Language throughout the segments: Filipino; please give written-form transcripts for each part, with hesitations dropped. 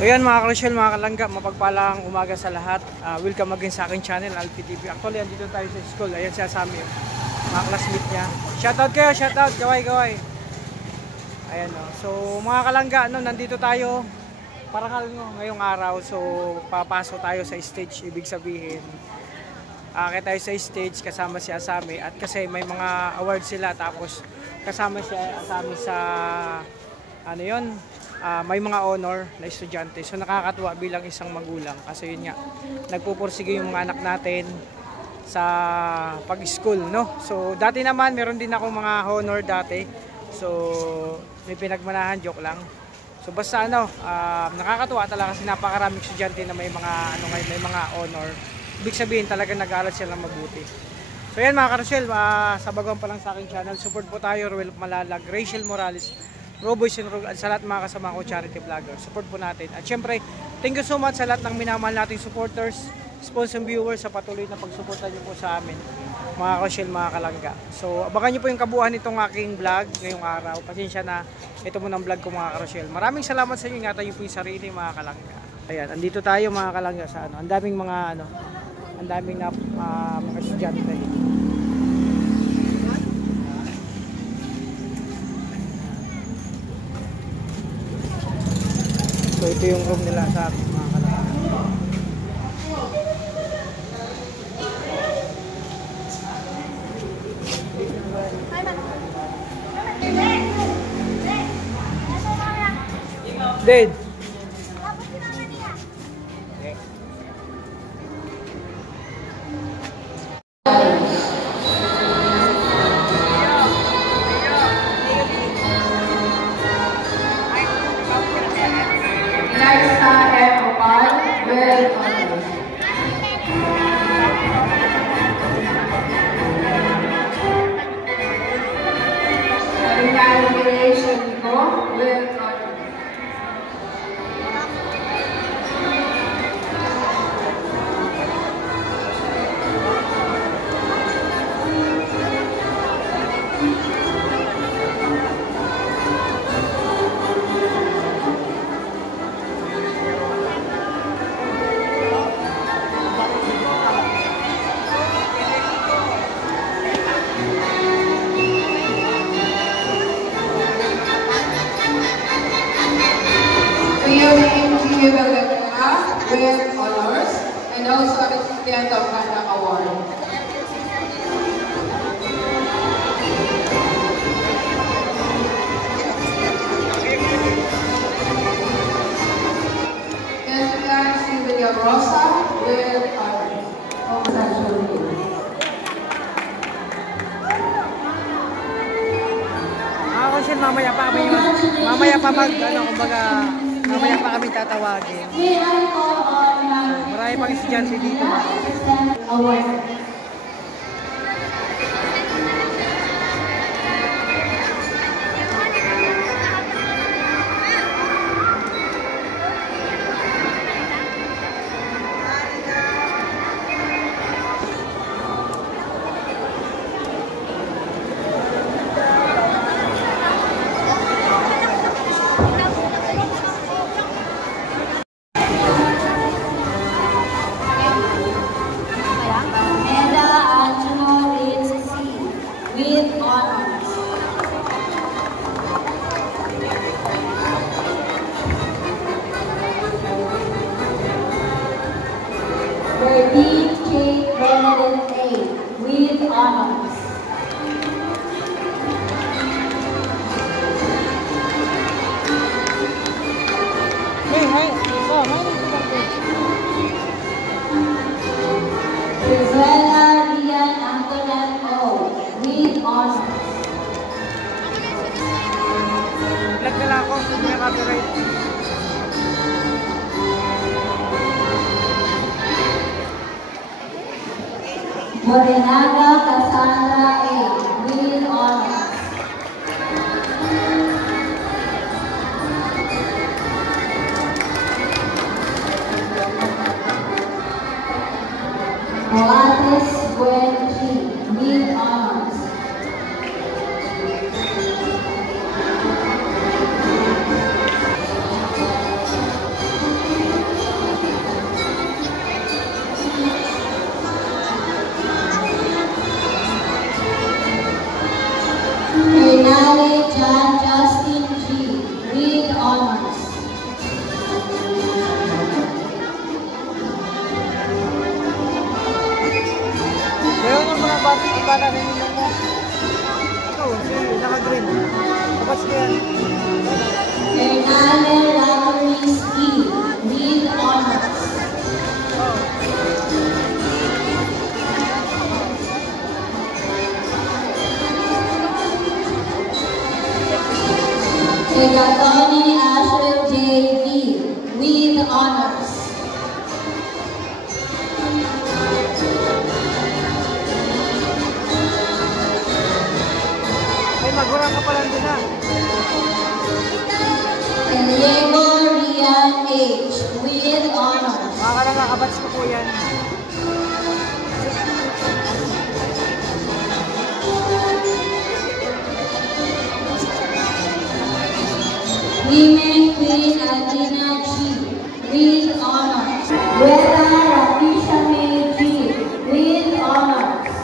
So yan mga Crucial, mga kalangga, mapagpalang umaga sa lahat. Welcome again sa aking channel, Alfie TV. Actually, andito tayo sa school. Ayan siya sa amin, mga classmate niya. Shoutout kayo, shoutout, gaway. Ayan o. So mga kalangga, nandito tayo para ngayong araw. So papasok tayo sa stage, ibig sabihin. Akit tayo sa stage, kasama si Asami. At kasi may mga awards sila, tapos kasama si Asami sa ano yun, may mga honor na estudyante. So nakakatuwa bilang isang magulang kasi yun nga, nagpupursige yung mga anak natin sa pag-school, no? So dati naman meron din ako mga honor dati. So may pinagmanahan, joke lang. So basta nakakatuwa talaga kasi napakaraming estudyante na may mga may mga honor. Ibig sabihin talaga nag-aaral sila mabuti. So yan mga Karusyel, sa baguhan pa lang sa aking channel, support po tayo, Ruel Malalag, Rachel Morales, Roboys and Rog, at sa lahat mga kasama ko charity vlogger. Support po natin. At syempre, thank you so much sa lahat ng minamahal nating supporters, sponsor viewers, sa patuloy na pagsuporta niyo po sa amin, mga Karusyel, mga kalangga. So abangan niyo po yung kabuuan nitong aking vlog ngayong araw. Pasensya na, ito muna ang vlog ko mga Karusyel. Maraming salamat sa inyo. Ingatan niyo po yung sarili, mga kalangga. Ayan, andito tayo mga kalangga sa ang daming mga ang daming mga estudyante. So ito yung room nila sa akin, mga kalangga. Dad. With honors and also a recipient of Handak Award. Yes, we have Sylvia Rosa with honors. Kasi mamaya pa kami mamaya pa kami tatawagin. Marami pang estudyante dito. With honors. Bernadette K. Bernadette A. With honors. Rizella Rian Antoinette O. With honors. Vlog na lang ako, may copyright. Morenaga Cassandra A. With honors. Moates Gwen G. With honors. bata na ninong mo. Ito, si naka-green. Kapats ko yan. Hernale Laveriski with honors. Megatoni Asher J.V. with honors. Ay, magurang ka pala din na. Diego Rian H. with honors. Mga ka lang nakabats ko po yan. Women Queen Adina G. with honors. Greta Ratisha May G. with honors.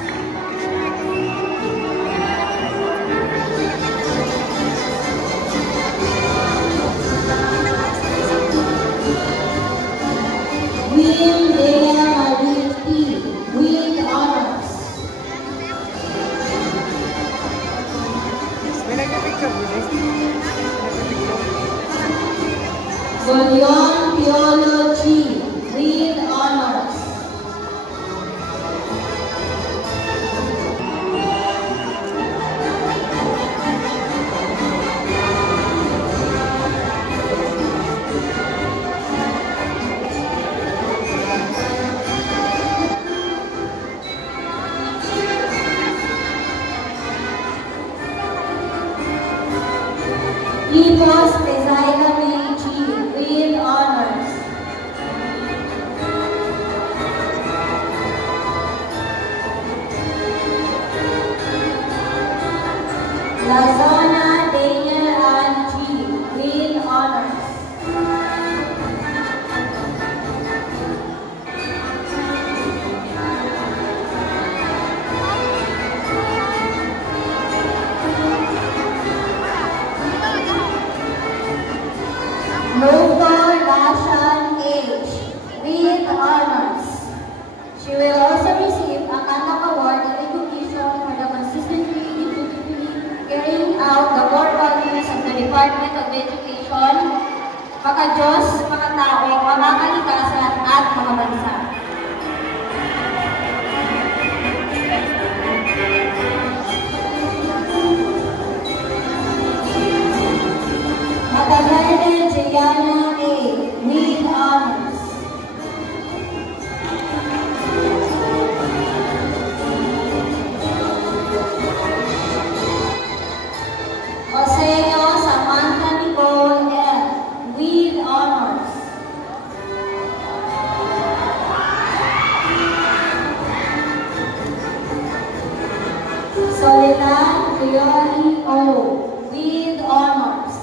Queen Dea Marie P. with honors. May nagpipicture din eh. Golion Piolo G. with honors. Limos Pesaida May G. with honors. Lazona Daniel Ann G. with honors. Novo Rashan H. with honors. She will also receive a Kandak Award in Education for the consistently and dutifully carrying out the core values of the Department of Education, maka-Diyos, maka-tao, makakalikasan at mga bansa. Mataganda Jayana A. with honors. Oseo Samantha Nicole L. with honors. Soledad Priori O. with honors.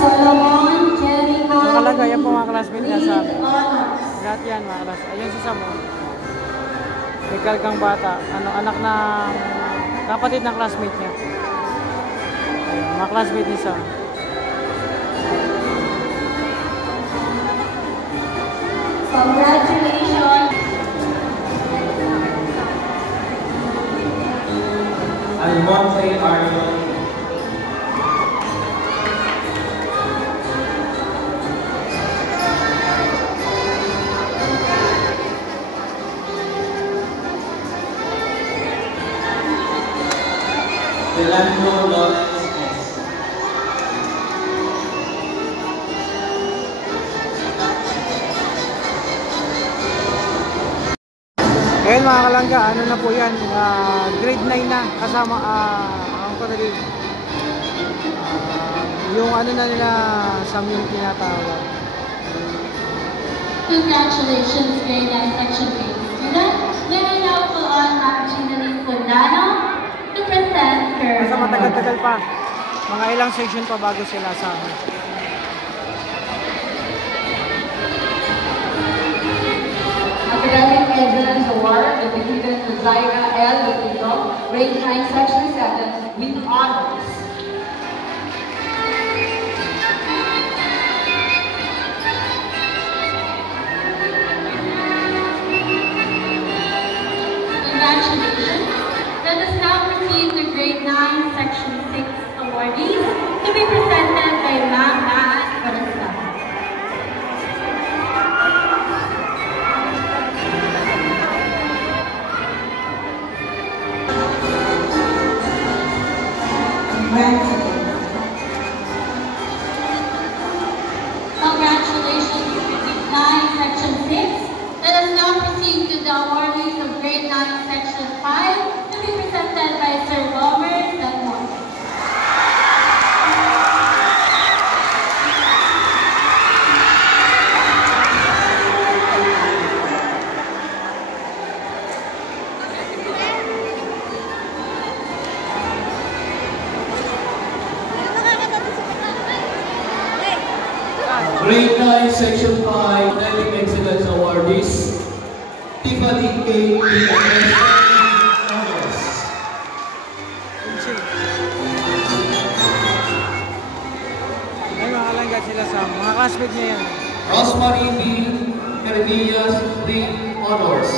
Solomon Jericho Nakalagay yan po mga classmate niya sa with honors. lahat yan mga classmate. Ayun si Samo. May kalkang bata. Anak ng kapatid ng classmate niya. Ayun, mga classmate ni Sam. Congratulations. Almonte Arnold. Delano Lawrence S. Ngayon mga kalangga, ano na po yan, grade 9 na kasama, ang pagkalig, yung ano na nila sa yung tinatawag. Congratulations, grade 9 section B student. May I now call on Cappuccino Condano to present her Basta award. matagal-tagal pa, mga ilang section pa bago sila sa amin. Academic Excellence Award will be given to Zaira L. Lupito, grade 9, section 7, with honors. awardees to be presented by Ma'am Naan Corazon. Congratulations, grade 9, section 6. Let us now proceed to the awardees of grade 9, section 5 to be presented by Sir Gomer Delmore. Grade 9, Section 5, Academic Excellence Awardees, Tiffany K. Honors. Ay, makalangga sila sa mga classmate niya yan. Rosemary B. Hermillas, Lead Honors.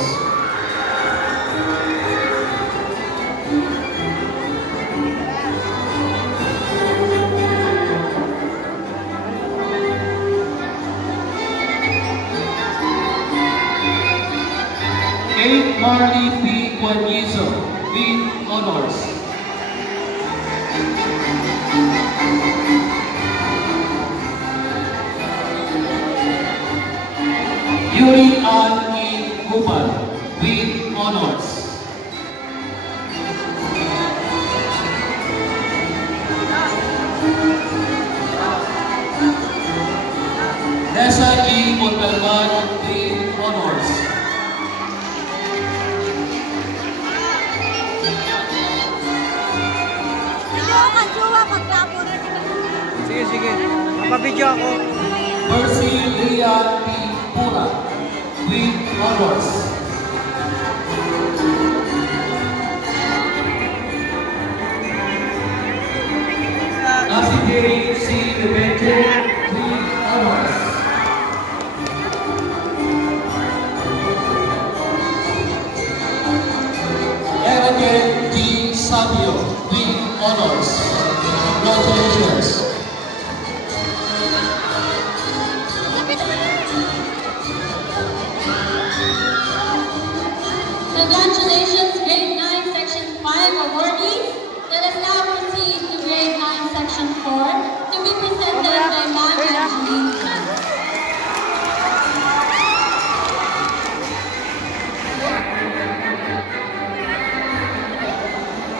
Kate Marley P. Guanyizo, Lead Honors. Yuri Ann E. Kuban, Lead Honors. Nessa E. Montalban, Lead Honors. Sige, sige. Mapabidyo ako. Mercy Leah P. Pura, Lead Honors. Asigiri C. Debenjo, Lead Honors. Eric D. Sabio, Lead Honors. Congratulations. Congratulations, grade 9, section 5 awardees. Let us now proceed to grade 9, section 4 to be presented by Ma'am Angeline.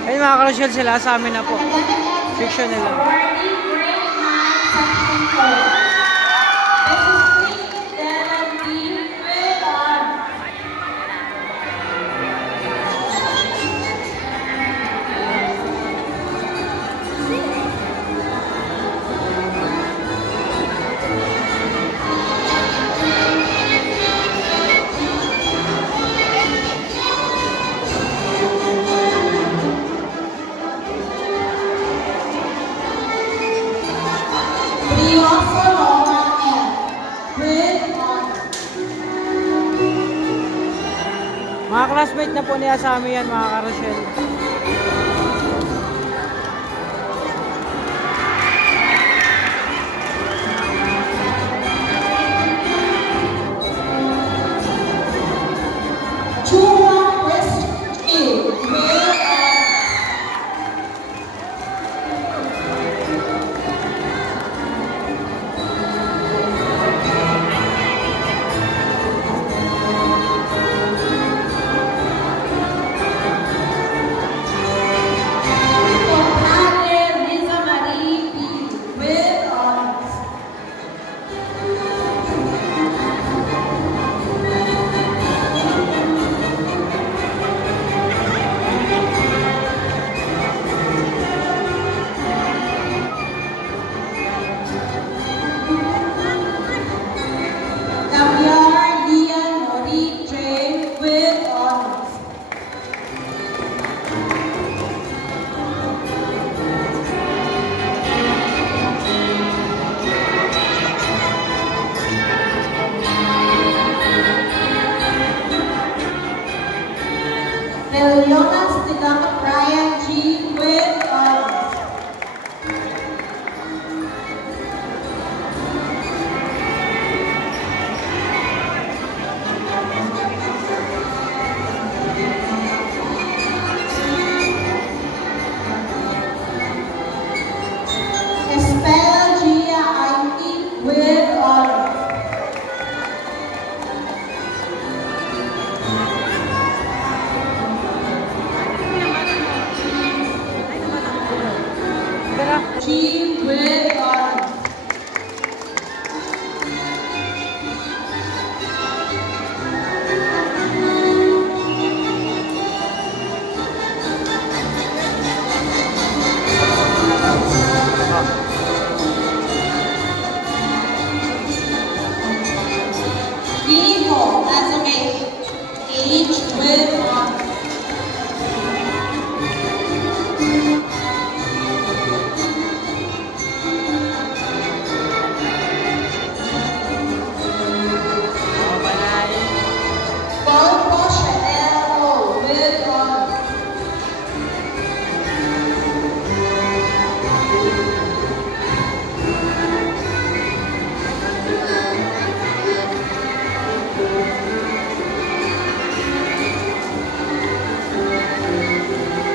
Ay, mga karosyal sila sa amin na po. Fiction nila. Awardee, grade 9, section 4. This is Della D. Quilon. Priyanka Laura M. Grade 1. Mga classmate na po niya sa amin yan, mga karosyal. Chua West A. Grade 1. each with honors. Paul Posha, LO, with honors.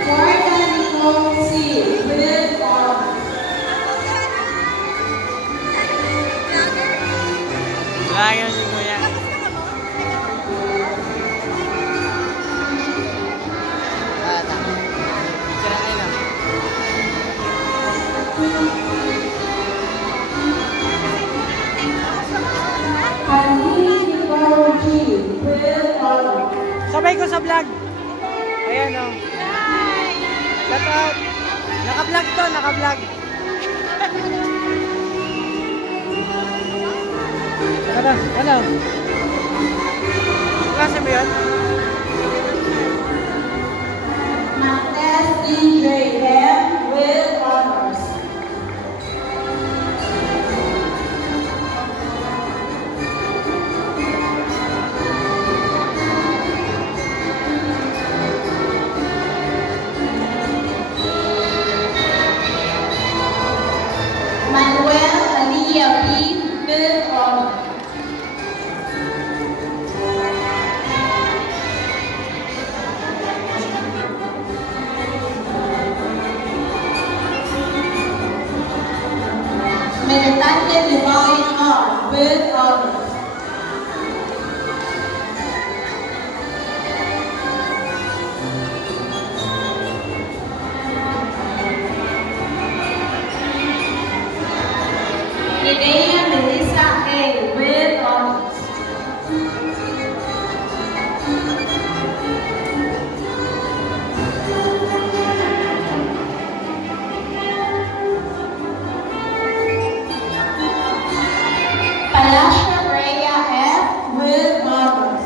Morgan Nicole C, with honors. Layan si Kuya. Handy Nicole G, with honors. Sabay ko sa vlog. Ayan o. Shout out. Naka-vlog to, naka-vlog. Ano? Klase mo yun? Martes DJ M, with honors. Manuel Aliyah B, with honors. Militante Divine R, with honors. Linnea Melissa A, with honors. Palasha Rhea F, with honors.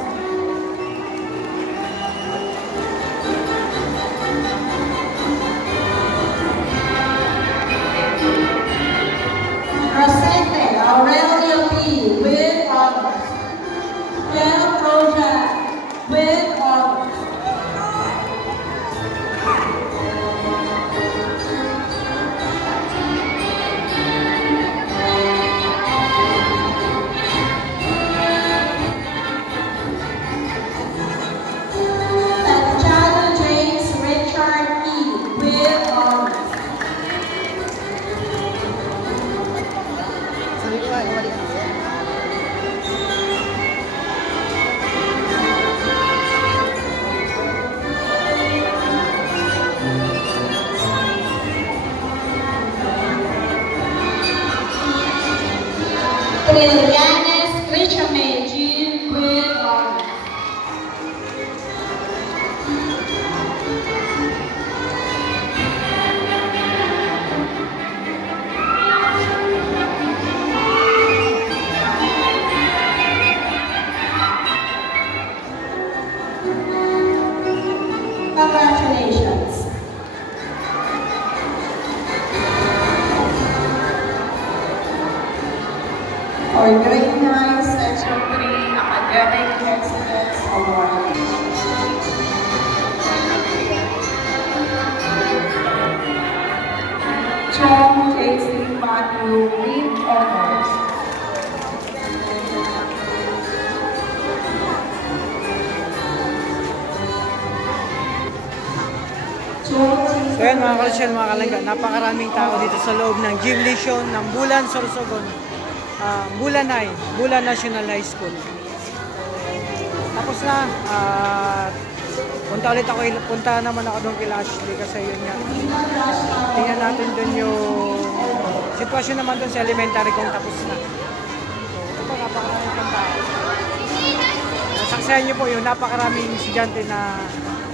Rosette Aurelio P, with honors. Del Project, with honors. Santiago James Richard E, with honors. Trillanes Richard G, with honors. Congratulations. For grade 9, section 3, Academic Excellence Award. Chong Casey Matthew, with honors. So yan mga kalusyon, mga kalangga, napakaraming tao dito sa loob ng gymnasium ng Bulan Sorsogon, Bulan National High School. Tapos na, punta naman ako doon kila Ashley kasi yun nga. Tingnan natin doon yung sitwasyon naman doon sa elementary kung tapos na. So ito, napakaraming tao. Saksihan niyo po yung napakaraming estudyante na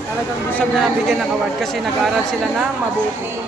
talagang gusto na bigyan ng award kasi nag-aaral sila ng mabuti.